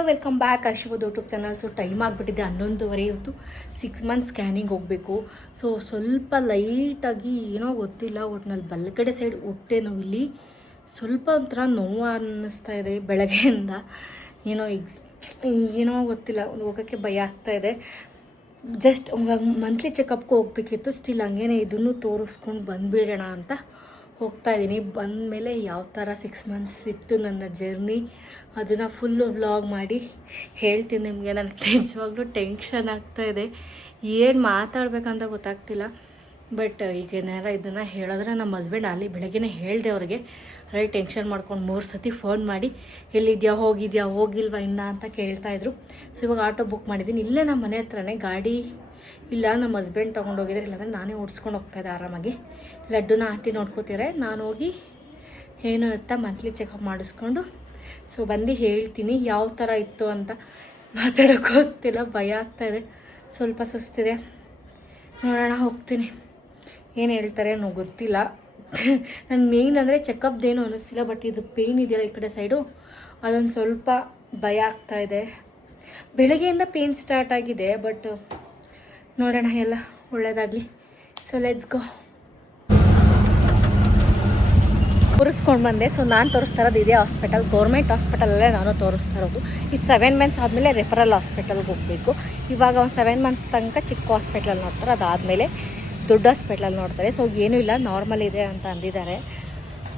Hello welcome back ಅರ್ಷಿಬೋದು YouTube channel. So time ಆಗಿಬಿಟ್ಟಿದೆ 11:30. ಇವತ್ತು 6 ಮಂತ್ ಸ್ಕ್ಯಾನಿಂಗ್ ಹೋಗಬೇಕು. ಸೊ ಸ್ವಲ್ಪ ಲೈಟಾಗಿ ಏನೋ ಗೊತ್ತಿಲ್ಲ, ಒಟ್ಟಿನಲ್ಲಿ ಬಲಗಡೆ ಸೈಡ್ ಹೊಟ್ಟೆ ನೋವಿಲ್ಲಿ ಸ್ವಲ್ಪ ಒಂಥರ ನೋವು ಅನ್ನಿಸ್ತಾ ಇದೆ ಬೆಳಗ್ಗೆಯಿಂದ. ಏನೋ ಗೊತ್ತಿಲ್ಲ, ಹೋಗೋಕ್ಕೆ ಭಯ ಆಗ್ತಾ ಇದೆ. ಜಸ್ಟ್ ಮಂತ್ಲಿ ಚೆಕಪ್ಗೆ ಹೋಗ್ಬೇಕಿತ್ತು. ಸ್ಟಿಲ್ ಹಂಗೇನೆ ಇದನ್ನು ತೋರಿಸ್ಕೊಂಡು ಬಂದುಬಿಡೋಣ ಅಂತ ಹೋಗ್ತಾ ಇದ್ದೀನಿ. ಬಂದಮೇಲೆ ಯಾವ ಥರ 6 ಮಂತ್ಸ್ ಇತ್ತು ನನ್ನ ಜರ್ನಿ ಅದನ್ನು ಫುಲ್ಲು ವ್ಲಾಗ್ ಮಾಡಿ ಹೇಳ್ತೀನಿ ನಿಮಗೆ. ನನಗೆ ನಿಜವಾಗ್ಲೂ ಟೆನ್ಷನ್ ಆಗ್ತಾಯಿದೆ, ಏನು ಮಾತಾಡಬೇಕಂತ ಗೊತ್ತಾಗ್ತಿಲ್ಲ. ಬಟ್ ಈಗ ಇದನ್ನು ಹೇಳಿದ್ರೆ ನಮ್ಮ ಹಸ್ಬೆಂಡ್ ಅಲ್ಲಿ ಬೆಳಗ್ಗೆನೇ ಹೇಳಿದೆ ಅವ್ರಿಗೆ. ರೈಟ್ ಟೆನ್ಷನ್ ಮಾಡ್ಕೊಂಡು 3 ಸತಿ ಫೋನ್ ಮಾಡಿ ಎಲ್ಲಿದ್ಯಾ, ಹೋಗಿಲ್ವಾ ಇನ್ನ ಅಂತ ಕೇಳ್ತಾಯಿದ್ರು. ಸೊ ಇವಾಗ ಆಟೋ ಬುಕ್ ಮಾಡಿದ್ದೀನಿ. ಇಲ್ಲೇ ನಮ್ಮ ಮನೆ ಹತ್ರನೇ, ಗಾಡಿ ಇಲ್ಲ ನಮ್ಮ ಹಸ್ಬೆಂಡ್ ತೊಗೊಂಡೋಗಿದ್ರೆ, ಇಲ್ಲಾಂದರೆ ನಾನೇ ಓಡಿಸ್ಕೊಂಡು ಹೋಗ್ತಾಯಿದ್ದೆ ಆರಾಮಾಗಿ. ಲಡ್ಡುನ ಆಂಟಿ ನೋಡ್ಕೋತಿದ್ದಾರೆ, ನಾನು ಹೋಗಿ ಏನು ಅಂತ ಮಂತ್ಲಿ ಚೆಕಪ್ ಮಾಡಿಸ್ಕೊಂಡು ಸೊ ಬಂದು ಹೇಳ್ತೀನಿ ಯಾವ ಥರ ಇತ್ತು ಅಂತ. ಮಾತಾಡೋಕ್ಕೆ ಹೋಗ್ತಿಲ್ಲ, ಭಯ ಆಗ್ತಾಯಿದೆ, ಸ್ವಲ್ಪ ಸುಸ್ತಿದೆ. ನೋಡೋಣ, ಹೋಗ್ತೀನಿ. ಏನು ಹೇಳ್ತಾರೆ ಅನ್ನೋ ಗೊತ್ತಿಲ್ಲ. ನನ್ನ ಮೇಯ್ನ್ ಅಂದರೆ ಚೆಕಪ್ದೇನು ಅನ್ನಿಸ್ತಿಲ್ಲ, ಬಟ್ ಇದು ಪೇಯ್ನ್ ಇದೆಯಲ್ಲ ಈ ಕಡೆ ಸೈಡು, ಅದೊಂದು ಸ್ವಲ್ಪ ಭಯ ಆಗ್ತಾಯಿದೆ. ಬೆಳಗ್ಗೆಯಿಂದ ಪೇಯ್ನ್ ಸ್ಟಾರ್ಟ್ ಆಗಿದೆ, ಬಟ್ ನೋಡೋಣ ಎಲ್ಲ ಒಳ್ಳೆಯದಾಗಲಿ. So let's go. ತೋರಿಸ್ಕೊಂಡು ಬಂದೆ. ಸೊ ನಾನು ತೋರಿಸ್ತಾ ಇರೋದು ಇದೇ ಹಾಸ್ಪಿಟಲ್, ಗೌರ್ಮೆಂಟ್ ಹಾಸ್ಪಿಟಲಲ್ಲೇ ನಾನು ತೋರಿಸ್ತಾ ಇರೋದು. ಇದು 7 ಮಂತ್ಸ್ ಆದಮೇಲೆ ರೆಫರಲ್ ಹಾಸ್ಪಿಟಲ್ಗೆ ಹೋಗಬೇಕು. ಇವಾಗ ಒಂದು 7 ಮಂತ್ಸ್ ತನಕ ಚಿಕ್ಕ ಹಾಸ್ಪಿಟ್ಲಲ್ಲಿ ನೋಡ್ತಾರೆ, ಅದಾದಮೇಲೆ ದೊಡ್ಡ ಹಾಸ್ಪಿಟ್ಲಲ್ಲಿ ನೋಡ್ತಾರೆ. ಸೊ ಏನೂ ಇಲ್ಲ, ನಾರ್ಮಲ್ ಇದೆ ಅಂತ ಅಂದಿದ್ದಾರೆ.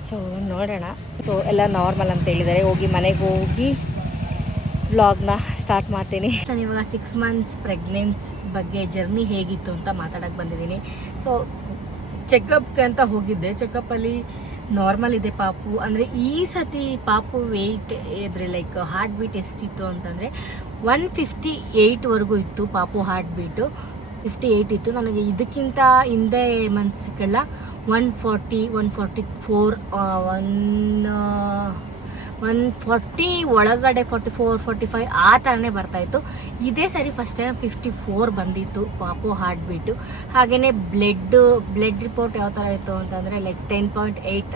ಸೊ ನೋಡೋಣ. ಸೊ ಎಲ್ಲ ನಾರ್ಮಲ್ ಅಂತ ಹೇಳಿದ್ದಾರೆ. ಹೋಗಿ ಮನೆಗೆ ಹೋಗಿ ವ್ಲಾಗ್ನ ಸ್ಟಾರ್ಟ್ ಮಾಡ್ತೀನಿ. ನಾನು ಇವಾಗ 6 ಮಂತ್ಸ್ ಪ್ರೆಗ್ನೆನ್ಸಿ ಬಗ್ಗೆ ಜರ್ನಿ ಹೇಗಿತ್ತು ಅಂತ ಮಾತಾಡೋಕ್ಕೆ ಬಂದಿದ್ದೀನಿ. ಸೊ ಚೆಕಪ್ಗೆ ಅಂತ ಹೋಗಿದ್ದೆ. ಚೆಕಪ್ಪಲ್ಲಿ ನಾರ್ಮಲ್ ಇದೆ ಪಾಪು. ಅಂದರೆ ಈ ಸತಿ ಪಾಪು ವೆಯ್ಟ್ ಇದ್ರೆ ಲೈಕ್ ಹಾರ್ಟ್ ಬೀಟ್ ಎಷ್ಟಿತ್ತು ಅಂತಂದರೆ 158ವರೆಗೂ ಇತ್ತು ಪಾಪು. ಹಾರ್ಟ್ ಬೀಟು 58 ಇತ್ತು. ನನಗೆ ಇದಕ್ಕಿಂತ ಹಿಂದೆ ಮಂತ್ಸ್ಗೆಲ್ಲ 140, 144, 140 ಒಳಗಡೆ 44, 45 ಆ ಥರನೇ ಬರ್ತಾಯಿತ್ತು. ಇದೇ ಸರಿ ಫಸ್ಟ್ ಟೈಮ್ 54 ಬಂದಿತ್ತು ಪಾಪು ಹಾರ್ಟ್ ಬೀಟು. ಹಾಗೆಯೇ ಬ್ಲಡ್ ರಿಪೋರ್ಟ್ ಯಾವ ಥರ ಇತ್ತು ಅಂತಂದರೆ ಲೈಕ್ 10.8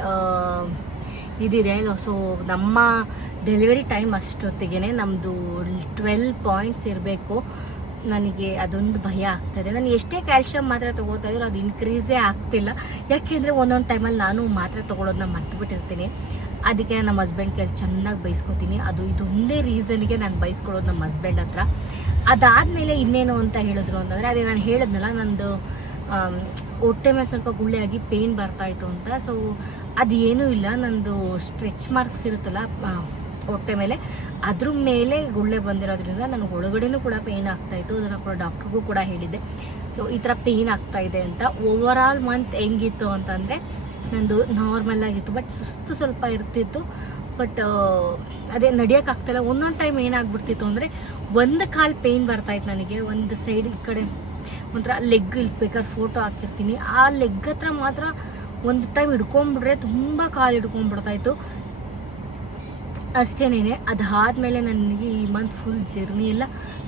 ಇದಿದೆ. ಸೊ ನಮ್ಮ ಡೆಲಿವರಿ ಟೈಮ್ ಅಷ್ಟೊತ್ತಿಗೆ ನಮ್ಮದು 12 ಪಾಯಿಂಟ್ಸ್ ಇರಬೇಕು. ನನಗೆ ಅದೊಂದು ಭಯ ಆಗ್ತಾಯಿದೆ. ನಾನು ಎಷ್ಟೇ ಕ್ಯಾಲ್ಶಿಯಂ ಮಾತ್ರೆ ತೊಗೋತಾ ಇದ್ರು ಅದು ಇನ್ಕ್ರೀಸೇ ಆಗ್ತಿಲ್ಲ. ಯಾಕೆಂದರೆ ಒಂದೊಂದು ಟೈಮಲ್ಲಿ ನಾನು ಮಾತ್ರೆ ತೊಗೊಳೋದನ್ನ ಮರ್ತುಬಿಟ್ಟಿರ್ತೀನಿ. ಅದಕ್ಕೆ ನಮ್ಮ ಹಸ್ಬೆಂಡ್ ಕೈಲಿ ಚೆನ್ನಾಗಿ ಬೈಸ್ಕೊತೀನಿ. ಇದೊಂದೇ ರೀಸನ್ಗೆ ನಾನು ಬೈಸ್ಕೊಳ್ಳೋದು ನಮ್ಮ ಹಸ್ಬೆಂಡ್ ಹತ್ರ. ಅದಾದಮೇಲೆ ಇನ್ನೇನು ಅಂತ ಹೇಳಿದ್ರು ಅಂತಂದರೆ, ಅದೇ ನಾನು ಹೇಳಿದ್ನಲ್ಲ ನಂದು ಹೊಟ್ಟೆ ಮೇಲೆ ಸ್ವಲ್ಪ ಗುಳ್ಳೆಯಾಗಿ ಪೇಯ್ನ್ ಬರ್ತಾಯಿತ್ತು ಅಂತ. ಸೊ ಅದೇನೂ ಇಲ್ಲ, ನಂದು ಸ್ಟ್ರೆಚ್ ಮಾರ್ಕ್ಸ್ ಇರುತ್ತಲ್ಲ ಹೊಟ್ಟೆ ಮೇಲೆ, ಅದ್ರ ಮೇಲೆ ಗುಳ್ಳೆ ಬಂದಿರೋದ್ರಿಂದ ನನಗೆ ಒಳಗಡೆನೂ ಕೂಡ ಪೇಯ್ನ್ ಆಗ್ತಾಯಿತ್ತು. ಅದನ್ನು ಕೂಡ ಡಾಕ್ಟ್ರಿಗೂ ಕೂಡ ಹೇಳಿದ್ದೆ. ಸೊ ಈ ಥರ ಪೇಯ್ನ್ ಆಗ್ತಾಯಿದೆ ಅಂತ. ಓವರಾಲ್ ಮಂತ್ ಹೆಂಗಿತ್ತು ಅಂತಂದರೆ ನಂದು ನಾರ್ಮಲ್ ಆಗಿತ್ತು, ಬಟ್ ಸುಸ್ತು ಸ್ವಲ್ಪ ಇರ್ತಿತ್ತು. ಬಟ್ ಅದೇ ನಡೆಯೋಕ್ಕಾಗ್ತಾಯಿಲ್ಲ. ಒಂದೊಂದು ಟೈಮ್ ಏನಾಗ್ಬಿಡ್ತಿತ್ತು ಅಂದರೆ ಒಂದು ಕಾಲು ಪೇಯ್ನ್ ಬರ್ತಾಯಿತ್ತು ನನಗೆ. ಒಂದು ಸೈಡ್ ಈ ಕಡೆ ಒಂಥರ ಲೆಗ್, ಬೇಕಾದ್ರೆ ಫೋಟೋ ಹಾಕಿರ್ತೀನಿ, ಆ ಲೆಗ್ ಹತ್ರ ಮಾತ್ರ ಒಂದು ಟೈಮ್ ಹಿಡ್ಕೊಂಡ್ಬಿಟ್ರೆ ತುಂಬ ಕಾಲು ಹಿಡ್ಕೊಂಡ್ಬಿಡ್ತಾಯಿತ್ತು ಅಷ್ಟೇನೇ. ಅದಾದಮೇಲೆ ನನಗೆ ಈ ಮಂತ್ ಫುಲ್ ಜರ್ನಿ ಎಲ್ಲ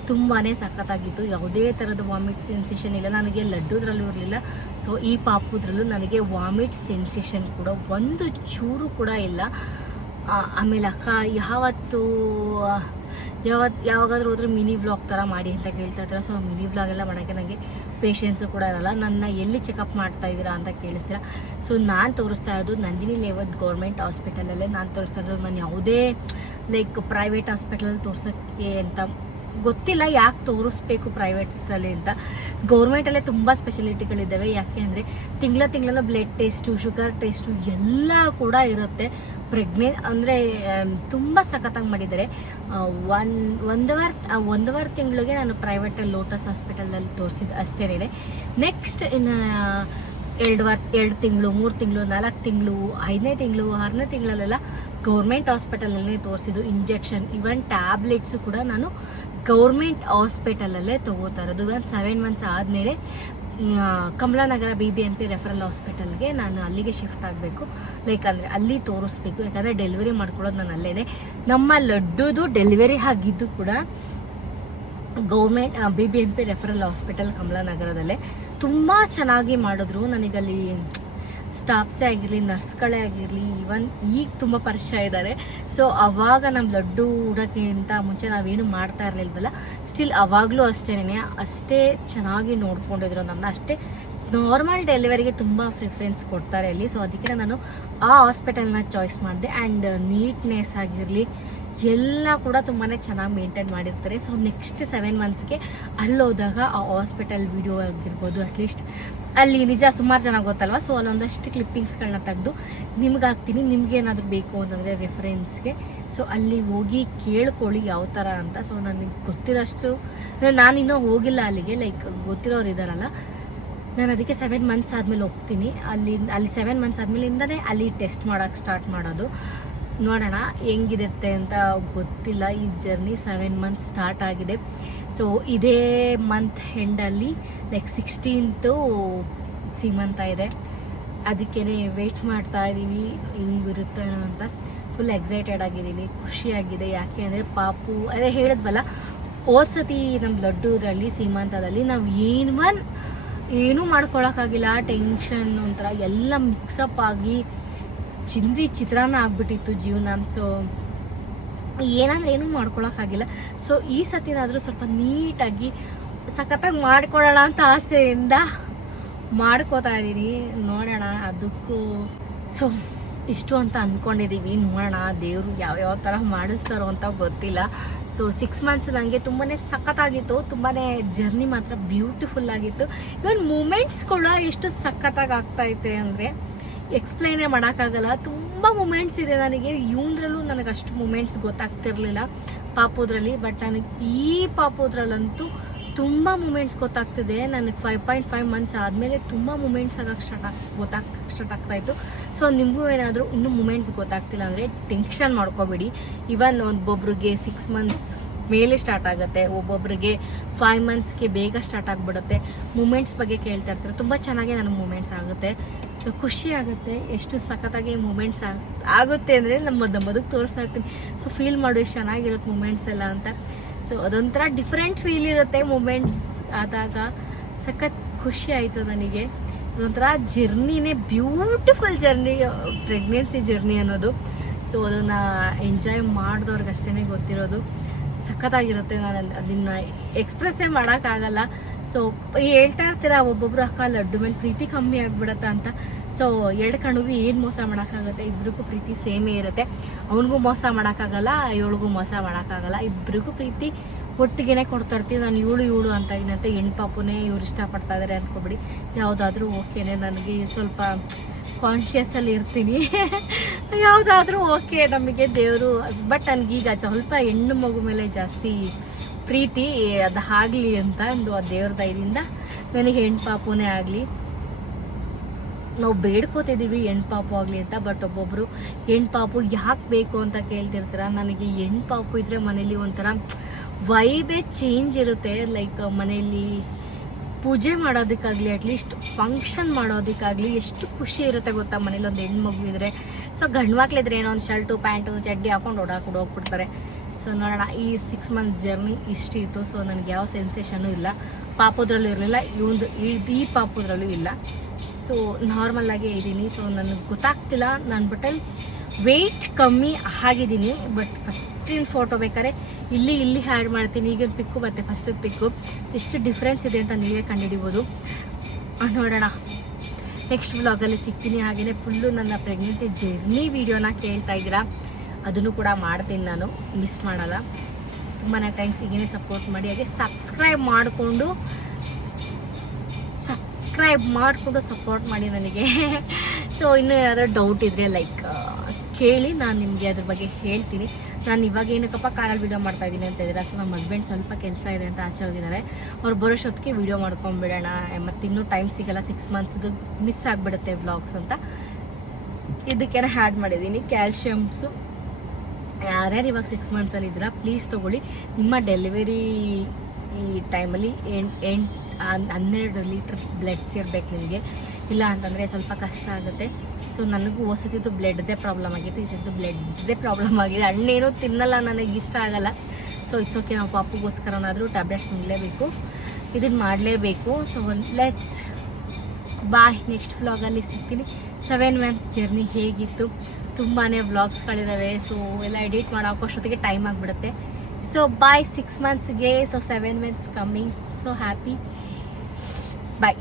ತುಂಬಾ ಸಖತ್ತಾಗಿತ್ತು. ಯಾವುದೇ ಥರದ ವಾಮಿಟ್ ಸೆನ್ಸೇಷನ್ ಇಲ್ಲ ನನಗೆ. ಲಡ್ಡುದ್ರಲ್ಲೂ ಇರಲಿಲ್ಲ. ಸೊ ಈ ಪಾಪುದ್ರಲ್ಲೂ ನನಗೆ ವಾಮಿಟ್ ಸೆನ್ಸೇಷನ್ ಕೂಡ ಒಂದು ಚೂರು ಕೂಡ ಇಲ್ಲ. ಆಮೇಲೆ ಅಕ್ಕ ಯಾವಾಗಾದ್ರೂ ಹೋದ್ರೆ ಮಿನಿ ವ್ಲಾಗ್ ಥರ ಮಾಡಿ ಅಂತ ಕೇಳ್ತಾ ಇದ್ದಾರೆ. ಸೊ ಮಿನಿ ವ್ಲಾಗ್ ಎಲ್ಲ ಮಾಡೋಕ್ಕೆ ನನಗೆ ಪೇಷನ್ಸು ಕೂಡ ಇರಲ್ಲ. ನನ್ನ ಎಲ್ಲಿ ಚೆಕಪ್ ಮಾಡ್ತಾ ಇದ್ದೀರಾ ಅಂತ ಕೇಳಿಸ್ತೀರಾ. ಸೊ ನಾನು ತೋರಿಸ್ತಾ ಇರೋದು ನಂದಿನಿ ಲೇಔಟ್ ಗೌರ್ಮೆಂಟ್ ಹಾಸ್ಪಿಟಲಲ್ಲೇ ನಾನು ತೋರಿಸ್ತಾ ಇರೋದು. ನಾನು ಯಾವುದೇ ಲೈಕ್ ಪ್ರೈವೇಟ್ ಹಾಸ್ಪಿಟಲಲ್ಲಿ ತೋರಿಸೋಕ್ಕೆ ಅಂತ ಗೊತ್ತಿಲ್ಲ, ಯಾಕೆ ತೋರಿಸ್ಬೇಕು ಪ್ರೈವೇಟ್ಸಲ್ಲಿ ಅಂತ. ಗೌರ್ಮೆಂಟಲ್ಲೇ ತುಂಬ ಸ್ಪೆಷಾಲಿಟಿಗಳಿದ್ದಾವೆ. ಯಾಕೆ ಅಂದರೆ ತಿಂಗಳ ಬ್ಲಡ್ ಟೆಸ್ಟು, ಶುಗರ್ ಟೆಸ್ಟು ಎಲ್ಲ ಕೂಡ ಇರುತ್ತೆ. ಅಂದರೆ ತುಂಬ ಸಖತ್ತಾಗಿ ಮಾಡಿದ್ದಾರೆ. ಒಂದೂವರೆ ತಿಂಗಳಿಗೆ ನಾನು ಪ್ರೈವೇಟಲ್ಲಿ ಲೋಟಸ್ ಹಾಸ್ಪಿಟಲಲ್ಲಿ ತೋರಿಸಿದ್ದು ಅಷ್ಟೇನೆ. ನೆಕ್ಸ್ಟ್ ಇನ್ನು 2 ತಿಂಗಳು, 3 ತಿಂಗಳು, 4 ತಿಂಗಳು, 5ನೇ ತಿಂಗಳು, 6ನೇ ತಿಂಗಳಲ್ಲೆಲ್ಲ ಗೌರ್ಮೆಂಟ್ ಹಾಸ್ಪಿಟಲಲ್ಲೇ ತೋರಿಸಿದ್ದು. ಇಂಜೆಕ್ಷನ್ ಇವನ್ ಟ್ಯಾಬ್ಲೆಟ್ಸು ಕೂಡ ನಾನು ಗೌರ್ಮೆಂಟ್ ಹಾಸ್ಪಿಟಲಲ್ಲೇ ತೊಗೋತಾ ಇರೋದು. ಇವನ್ 7 ಮಂತ್ಸ್ ಆದಮೇಲೆ ಕಮಲಾನಗರ BBMP ರೆಫರಲ್ ಹಾಸ್ಪಿಟಲ್ಗೆ ನಾನು ಅಲ್ಲಿಗೆ ಶಿಫ್ಟ್ ಆಗಬೇಕು. ಲೈಕ್ ಅಂದರೆ ಅಲ್ಲಿ ತೋರಿಸ್ಬೇಕು. ಯಾಕಂದರೆ ಡೆಲಿವರಿ ಮಾಡ್ಕೊಳ್ಳೋದು ನಾನು ಅಲ್ಲೇ. ನಮ್ಮ ಲಡ್ಡುದು ಡೆಲಿವರಿ ಆಗಿದ್ದು ಕೂಡ ಗೌರ್ಮೆಂಟ್ BBMP ರೆಫರಲ್ ಹಾಸ್ಪಿಟಲ್ ಕಮಲಾನಗರದಲ್ಲೇ. ತುಂಬ ಚೆನ್ನಾಗಿ ಮಾಡಿದ್ರು. ನನಗಲ್ಲಿ ಸ್ಟಾಫ್ಸೇ ಆಗಿರಲಿ, ನರ್ಸ್ಗಳೇ ಆಗಿರಲಿ, ಈವನ್ ಈಗ ತುಂಬ ಪರಿಚಯ ಇದ್ದಾರೆ. ಸೊ ಅವಾಗ ನಮ್ಮ ಲಡ್ಡು ಊಡೋಕ್ಕಿಂತ ಮುಂಚೆ ನಾವೇನು ಮಾಡ್ತಾ ಇರಲಿಲ್ವಲ್ಲ, ಸ್ಟಿಲ್ ಅವಾಗಲೂ ಅಷ್ಟೇ ಚೆನ್ನಾಗಿ ನೋಡ್ಕೊಂಡಿದ್ರು ನಮ್ಮನ್ನ. ಅಷ್ಟೇ ನಾರ್ಮಲ್ ಡೆಲಿವರಿಗೆ ತುಂಬ ಪ್ರಿಫರೆನ್ಸ್ ಕೊಡ್ತಾರೆ ಅಲ್ಲಿ. ಸೊ ಅದಕ್ಕೆ ನಾನು ಆ ಹಾಸ್ಪಿಟಲ್ನ ಚಾಯ್ಸ್ ಮಾಡಿದೆ. ಆ್ಯಂಡ್ ನೀಟ್ನೆಸ್ ಆಗಿರಲಿ ಎಲ್ಲ ಕೂಡ ತುಂಬಾ ಚೆನ್ನಾಗಿ ಮೇಂಟೈನ್ ಮಾಡಿರ್ತಾರೆ. ಸೊ ನೆಕ್ಸ್ಟ್ 7 ಮಂತ್ಸ್ಗೆ ಅಲ್ಲಿ ಹೋದಾಗ ಆ ಹಾಸ್ಪಿಟಲ್ ವಿಡಿಯೋ ಆಗಿರ್ಬೋದು, ಅಟ್ಲೀಸ್ಟ್ ಅಲ್ಲಿ ನಿಜ ಸುಮಾರು ಜನ ಗೊತ್ತಲ್ವ, ಸೊ ಅಲ್ಲೊಂದಷ್ಟು ಕ್ಲಿಪ್ಪಿಂಗ್ಸ್ಗಳನ್ನ ತೆಗೆದು ನಿಮ್ಗೆ ಹಾಕ್ತೀನಿ. ನಿಮ್ಗೇನಾದರೂ ಬೇಕು ಅಂತಂದರೆ ರೆಫರೆನ್ಸ್ಗೆ ಸೊ ಅಲ್ಲಿ ಹೋಗಿ ಕೇಳ್ಕೊಳ್ಳಿ ಯಾವ ಥರ ಅಂತ. ಸೊ ನನಗೆ ಗೊತ್ತಿರೋಷ್ಟು, ನಾನಿನ್ನೂ ಹೋಗಿಲ್ಲ ಅಲ್ಲಿಗೆ, ಲೈಕ್ ಗೊತ್ತಿರೋರು ಇದ್ದಾರಲ್ಲ, ನಾನು ಅದಕ್ಕೆ 7 ಮಂತ್ಸ್ ಆದಮೇಲೆ ಹೋಗ್ತೀನಿ. ಅಲ್ಲಿ 7 ಮಂತ್ಸ್ ಆದಮೇಲಿಂದನೇ ಅಲ್ಲಿ ಟೆಸ್ಟ್ ಮಾಡೋಕ್ಕೆ ಸ್ಟಾರ್ಟ್ ಮಾಡೋದು. ನೋಡೋಣ ಹೆಂಗಿರುತ್ತೆ ಅಂತ ಗೊತ್ತಿಲ್ಲ. ಈ ಜರ್ನಿ 7 ಮಂತ್ಸ್ ಸ್ಟಾರ್ಟ್ ಆಗಿದೆ. ಸೊ ಇದೇ ಮಂತ್ ಎಂಡಲ್ಲಿ ಲೈಕ್ 16th ಸೀಮಂತ ಇದೆ. ಅದಕ್ಕೇ ವೆಯ್ಟ್ ಮಾಡ್ತಾ ಇದ್ದೀವಿ ಹಿಂಗಿರುತ್ತೆ ಅಂತ. ಫುಲ್ ಎಕ್ಸೈಟೆಡ್ ಆಗಿದ್ದೀನಿ, ಖುಷಿಯಾಗಿದೆ. ಯಾಕೆ ಅಂದರೆ ಪಾಪು ಅದೇ ಹೇಳಿದ್ವಲ್ಲ, ಹೋದ ಸತಿ ನಮ್ಮ ಲಡ್ಡುದ್ರಲ್ಲಿ ಸೀಮಂತದಲ್ಲಿ ನಾವು ಏನೂ ಮಾಡ್ಕೊಳಕ್ಕಾಗಿಲ್ಲ. ಟೆನ್ಷನ್ ಒಂಥರ ಎಲ್ಲ ಮಿಕ್ಸಪ್ ಆಗಿ ಚಿತ್ರಾನ್ನ ಆಗ್ಬಿಟ್ಟಿತ್ತು ಜೀವನ. ಸೊ ಏನಂದ್ರೆ ಏನೂ ಮಾಡ್ಕೊಳಕ್ಕಾಗಿಲ್ಲ. ಸೊ ಈ ಸತಿನಾದರೂ ಸ್ವಲ್ಪ ನೀಟಾಗಿ ಸಖತ್ತಾಗಿ ಮಾಡ್ಕೊಳ್ಳೋಣ ಅಂತ ಆಸೆಯಿಂದ ಮಾಡ್ಕೋತಾ ಇದ್ದೀನಿ. ನೋಡೋಣ ಅದಕ್ಕೂ. ಸೊ ಇಷ್ಟು ಅಂತ ಅಂದ್ಕೊಂಡಿದ್ದೀವಿ. ನೋಡೋಣ ದೇವರು ಯಾವ್ಯಾವ ಥರ ಮಾಡಿಸ್ತಾರೋ ಅಂತ ಗೊತ್ತಿಲ್ಲ. ಸೊ 6 ಮಂತ್ಸ್ ನನಗೆ ತುಂಬಾ ಸಖತ್ತಾಗಿತ್ತು. ತುಂಬಾ ಜರ್ನಿ ಮಾತ್ರ ಬ್ಯೂಟಿಫುಲ್ ಆಗಿತ್ತು. ಇವನ್ ಮೂಮೆಂಟ್ಸ್ ಕೂಡ ಎಷ್ಟು ಸಖತ್ತಾಗಿ ಆಗ್ತಾಯಿದೆ ಅಂದರೆ ಎಕ್ಸ್ಪ್ಲೈನೇ ಮಾಡೋಕ್ಕಾಗಲ್ಲ. ತುಂಬ ಮೂಮೆಂಟ್ಸ್ ಇದೆ ನನಗೆ. ಇವಂದ್ರಲ್ಲೂ ನನಗೆ ಅಷ್ಟು ಮೂಮೆಂಟ್ಸ್ ಗೊತ್ತಾಗ್ತಿರ್ಲಿಲ್ಲ ಪಾಪುದ್ರಲ್ಲಿ. ಬಟ್ ನನಗೆ ಈ ಪಾಪುದ್ರಲ್ಲಂತೂ ತುಂಬ ಮೂಮೆಂಟ್ಸ್ ಗೊತ್ತಾಗ್ತಿದೆ. ನನಗೆ 5.5 ಮಂತ್ಸ್ ಆದಮೇಲೆ ತುಂಬ ಮೂಮೆಂಟ್ಸ್ ಆಗೋಕ್ಕೆ ಸ್ಟಾರ್ಟ್ ಆಗ್ತಾಯಿತ್ತು. ಸೊ ನಿಮಗೂ ಏನಾದರೂ ಇನ್ನೂ ಮೂಮೆಂಟ್ಸ್ ಗೊತ್ತಾಗ್ತಿಲ್ಲ ಅಂದರೆ ಟೆನ್ಷನ್ ಮಾಡ್ಕೋಬೇಡಿ. ಇವನ್ ಒಬ್ಬೊಬ್ರಿಗೆ 6 ಮಂತ್ಸ್ ಮೇಲೆ ಸ್ಟಾರ್ಟ್ ಆಗುತ್ತೆ, ಒಬ್ಬೊಬ್ರಿಗೆ 5 ಮಂತ್ಸ್ಗೆ ಬೇಗ ಸ್ಟಾರ್ಟ್ ಆಗಿಬಿಡುತ್ತೆ. ಮೂಮೆಂಟ್ಸ್ ಬಗ್ಗೆ ಕೇಳ್ತಾ ಇರ್ತಾರೆ. ತುಂಬ ಚೆನ್ನಾಗಿ ನನಗೆ ಮೂಮೆಂಟ್ಸ್ ಆಗುತ್ತೆ. ಸೊ ಖುಷಿ ಆಗುತ್ತೆ. ಎಷ್ಟು ಸಖತ್ತಾಗಿ ಮೂಮೆಂಟ್ಸ್ ಆಗುತ್ತೆ ಅಂದರೆ ನಮ್ಮ ಬದುಕು ತೋರಿಸ್ತಾ ಇರ್ತೀನಿ. ಸೊ ಫೀಲ್ ಮಾಡು ಎಷ್ಟು ಚೆನ್ನಾಗಿರುತ್ತೆ ಮೂಮೆಂಟ್ಸ್ ಎಲ್ಲ ಅಂತ. ಸೊ ಅದೊಂಥರ ಡಿಫ್ರೆಂಟ್ ಫೀಲ್ ಇರುತ್ತೆ ಮೂಮೆಂಟ್ಸ್ ಆದಾಗ. ಸಖತ್ ಖುಷಿ ಆಯಿತು ನನಗೆ. ಅದೊಂಥರ ಜರ್ನಿನೇ ಬ್ಯೂಟಿಫುಲ್ ಜರ್ನಿ, ಪ್ರೆಗ್ನೆನ್ಸಿ ಜರ್ನಿ ಅನ್ನೋದು. ಸೊ ಅದನ್ನು ಎಂಜಾಯ್ ಮಾಡಿದವ್ರಿಗಷ್ಟೇ ಗೊತ್ತಿರೋದು. ಸಖತ್ತಾಗಿರುತ್ತೆ. ನಾನು ಅದನ್ನು ಎಕ್ಸ್ಪ್ರೆಸ್ಸೇ ಮಾಡೋಕ್ಕಾಗಲ್ಲ. ಸೊ ಹೇಳ್ತಾ ಇರ್ತೀರ ಒಬ್ಬೊಬ್ರು ಅಕ್ಕ ಲಡ್ಡು ಮೇಲೆ ಪ್ರೀತಿ ಕಮ್ಮಿ ಆಗಿಬಿಡತ್ತೆ ಅಂತ. ಸೊ 2 ಕಣ್ಣಿಗೂ ಏನು ಮೋಸ ಮಾಡೋಕ್ಕಾಗುತ್ತೆ? ಇಬ್ರಿಗೂ ಪ್ರೀತಿ ಸೇಮೇ ಇರುತ್ತೆ. ಅವನಿಗೂ ಮೋಸ ಮಾಡೋಕ್ಕಾಗಲ್ಲ, ಇವಳಿಗೂ ಮೋಸ ಮಾಡೋಕ್ಕಾಗಲ್ಲ. ಇಬ್ರಿಗೂ ಪ್ರೀತಿ ಒಟ್ಟಿಗೆ ಕೊಡ್ತಾ ಇರ್ತೀವಿ. ನಾನು ಇವಳು ಅಂತ ಏನಂತೆ ಹೆಣ್ಣು ಪಾಪುನೇ ಇವ್ರು ಇಷ್ಟಪಡ್ತಾ ಇದ್ದಾರೆ ಅಂದ್ಕೊಬಿಡಿ. ಯಾವುದಾದ್ರೂ ಓಕೆನೆ. ನನಗೆ ಸ್ವಲ್ಪ ಕಾನ್ಷಿಯಸ್ಸಲ್ಲಿ ಇರ್ತೀನಿ. ಯಾವುದಾದ್ರೂ ಓಕೆ ನಮಗೆ ದೇವರು. ಬಟ್ ನನಗೀಗ ಸ್ವಲ್ಪ ಹೆಣ್ಣು ಮಗು ಮೇಲೆ ಜಾಸ್ತಿ ಪ್ರೀತಿ, ಅದು ಆಗಲಿ ಅಂತ ಒಂದು ದೇವ್ರ ದಯದಿಂದ ನನಗೆ ಹೆಣ್ಣು ಪಾಪುನೇ ಆಗಲಿ. ನಾವು ಬೇಡ್ಕೋತಿದ್ದೀವಿ ಹೆಣ್ಣು ಪಾಪು ಆಗಲಿ ಅಂತ. ಬಟ್ ಒಬ್ಬೊಬ್ಬರು ಹೆಣ್ಣು ಪಾಪು ಯಾಕೆ ಬೇಕು ಅಂತ ಕೇಳ್ತಿರ್ತೀರ. ನನಗೆ ಹೆಣ್ಣು ಪಾಪು ಇದ್ದರೆ ಮನೇಲಿ ಒಂಥರ ವೈಬೇ ಚೇಂಜ್ ಇರುತ್ತೆ. ಲೈಕ್ ಮನೆಯಲ್ಲಿ ಪೂಜೆ ಮಾಡೋದಕ್ಕಾಗಲಿ, ಅಟ್ಲೀಸ್ಟ್ ಫಂಕ್ಷನ್ ಮಾಡೋದಕ್ಕಾಗಲಿ ಎಷ್ಟು ಖುಷಿ ಇರುತ್ತೆ ಗೊತ್ತಾ ಮನೇಲಿ ಒಂದು ಹೆಣ್ಣು ಮಗು ಇದ್ದರೆ. ಸೊ ಗಂಡು ಮಕ್ಳಿದ್ರೆ ಏನೋ ಒಂದು ಶರ್ಟು ಪ್ಯಾಂಟು ಚಡ್ಡಿ ಹಾಕೊಂಡು ಓಡಾಕೊಂಡು ಹೋಗ್ಬಿಡ್ತಾರೆ. ಸೊ ನೋಡೋಣ. ಈ 6 ಮಂತ್ಸ್ ಜರ್ನಿ ಇಷ್ಟಿತ್ತು. ಸೊ ನನಗೆ ಯಾವ ಸೆನ್ಸೇಷನು ಇಲ್ಲ. ಪಾಪುದ್ರಲ್ಲೂ ಇರಲಿಲ್ಲ, ಈ ಪಾಪುದ್ರಲ್ಲೂ ಇಲ್ಲ. ಸೊ ನಾರ್ಮಲ್ಲಾಗೇ ಇದ್ದೀನಿ. ಸೊ ನನಗೆ ಗೊತ್ತಾಗ್ತಿಲ್ಲ, ನಾನು ಬಟ್ಟಲ್ಲಿ ವೆಯ್ಟ್ ಕಮ್ಮಿ ಆಗಿದ್ದೀನಿ. ಬಟ್ ಫಸ್ಟಿನ ಫೋಟೋ ಬೇಕಾದ್ರೆ ಇಲ್ಲಿ ಆ್ಯಡ್ ಮಾಡ್ತೀನಿ. ಈಗಿನ ಪಿಕ್ಕು ಮತ್ತು ಫಸ್ಟ್ ಪಿಕ್ಕು ಎಷ್ಟು ಡಿಫ್ರೆನ್ಸ್ ಇದೆ ಅಂತ ನೀವೇ ಕಂಡುಹಿಡಿಬೋದು. ನೋಡೋಣ, ನೆಕ್ಸ್ಟ್ ವ್ಲಾಗಲ್ಲಿ ಸಿಗ್ತೀನಿ. ಹಾಗೆಯೇ ಫುಲ್ಲು ನನ್ನ ಪ್ರೆಗ್ನೆನ್ಸಿ ಜರ್ನಿ ವೀಡಿಯೋನ ಕೇಳ್ತಾ ಇದ್ದೀರಾ, ಅದನ್ನು ಕೂಡ ಮಾಡ್ತೀನಿ ನಾನು, ಮಿಸ್ ಮಾಡಲ್ಲ. ತುಂಬಾ ಥ್ಯಾಂಕ್ಸ್. ಹೀಗೇ ಸಪೋರ್ಟ್ ಮಾಡಿ. ಹಾಗೆ ಸಬ್ಸ್ಕ್ರೈಬ್ ಮಾಡಿಕೊಂಡು ಸಪೋರ್ಟ್ ಮಾಡಿ ನನಗೆ. ಸೊ ಇನ್ನೂ ಯಾರಾದ್ರು ಡೌಟ್ ಇದ್ದರೆ ಲೈಕ್ ಕೇಳಿ, ನಾನು ನಿಮಗೆ ಅದ್ರ ಬಗ್ಗೆ ಹೇಳ್ತೀನಿ. ನಾನು ಇವಾಗ ಏನಕ್ಕಪ್ಪ ಕಾರಲ್ಲಿ ವೀಡಿಯೋ ಮಾಡ್ತಾಯಿದ್ದೀನಿ ಅಂತ ಇದ್ದೀರಾ. ಸೊ ನಮ್ಮ ಹಸ್ಬೆಂಡ್ ಸ್ವಲ್ಪ ಕೆಲಸ ಇದೆ ಅಂತ ಆಚೆ ಹೋಗಿದ್ದಾರೆ. ಅವ್ರು ಬರೋಷ್ಟೊತ್ತಿಗೆ ವೀಡಿಯೋ ಮಾಡ್ಕೊಂಡ್ಬಿಡೋಣ. ಮತ್ತು ಇನ್ನೂ ಟೈಮ್ ಸಿಗಲ್ಲ, 6 ಮಂತ್ಸ್ದು ಮಿಸ್ ಆಗಿಬಿಡುತ್ತೆ ವ್ಲಾಗ್ಸ್ ಅಂತ ಇದಕ್ಕೆ ಆ್ಯಡ್ ಮಾಡಿದ್ದೀನಿ. ಕ್ಯಾಲ್ಶಿಯಮ್ಸು ಯಾರ್ಯಾರು ಇವಾಗ 6 ಮಂತ್ಸಲ್ಲಿ ಇದ್ದೀರಾ ಪ್ಲೀಸ್ ತೊಗೊಳ್ಳಿ. ನಿಮ್ಮ ಡೆಲಿವರಿ ಈ ಟೈಮಲ್ಲಿ 12 ಲೀಟ್ರ್ ಬ್ಲಡ್ ಸೇರ್ಬೇಕು ನಿಮಗೆ. ಇಲ್ಲ ಅಂತಂದರೆ ಸ್ವಲ್ಪ ಕಷ್ಟ ಆಗುತ್ತೆ. ಸೊ ನನಗೂ ಹೊಸತಿದ್ದು ಬ್ಲಡ್ದೇ ಪ್ರಾಬ್ಲಮ್ ಆಗಿತ್ತು, ಈ ಸತಿದ್ದು ಬ್ಲಡ್ದೇ ಪ್ರಾಬ್ಲಮ್ ಆಗಿದೆ. ಹಣ್ಣೇನೂ ತಿನ್ನಲ್ಲ, ನನಗೆ ಇಷ್ಟ ಆಗಲ್ಲ. ಸೊ ಇಟ್ಸ್ ಓಕೆ, ನಾವು ಪಾಪುಗೋಸ್ಕರನಾದರೂ ಟ್ಯಾಬ್ಲೆಟ್ಸ್ ನುಂಗಲೇಬೇಕು, ಇದನ್ನು ಮಾಡಲೇಬೇಕು. ಸೊ ಲೆಟ್ಸ್ ಬಾಯ್, ನೆಕ್ಸ್ಟ್ ವ್ಲಾಗಲ್ಲಿ ಸಿಗ್ತೀನಿ. 7 ಮಂತ್ಸ್ ಜರ್ನಿ ಹೇಗಿತ್ತು, ತುಂಬಾ ವ್ಲಾಗ್ಸ್ಗಳಿದ್ದಾವೆ. ಸೊ ಎಲ್ಲ ಎಡಿಟ್ ಮಾಡೋಕ್ಕಷ್ಟೊತ್ತಿಗೆ ಟೈಮ್ ಆಗಿಬಿಡುತ್ತೆ. ಸೊ ಬಾಯ್, 6 ಮಂತ್ಸ್ಗೆ. So 7 months coming. So happy. ಬಾಯ್.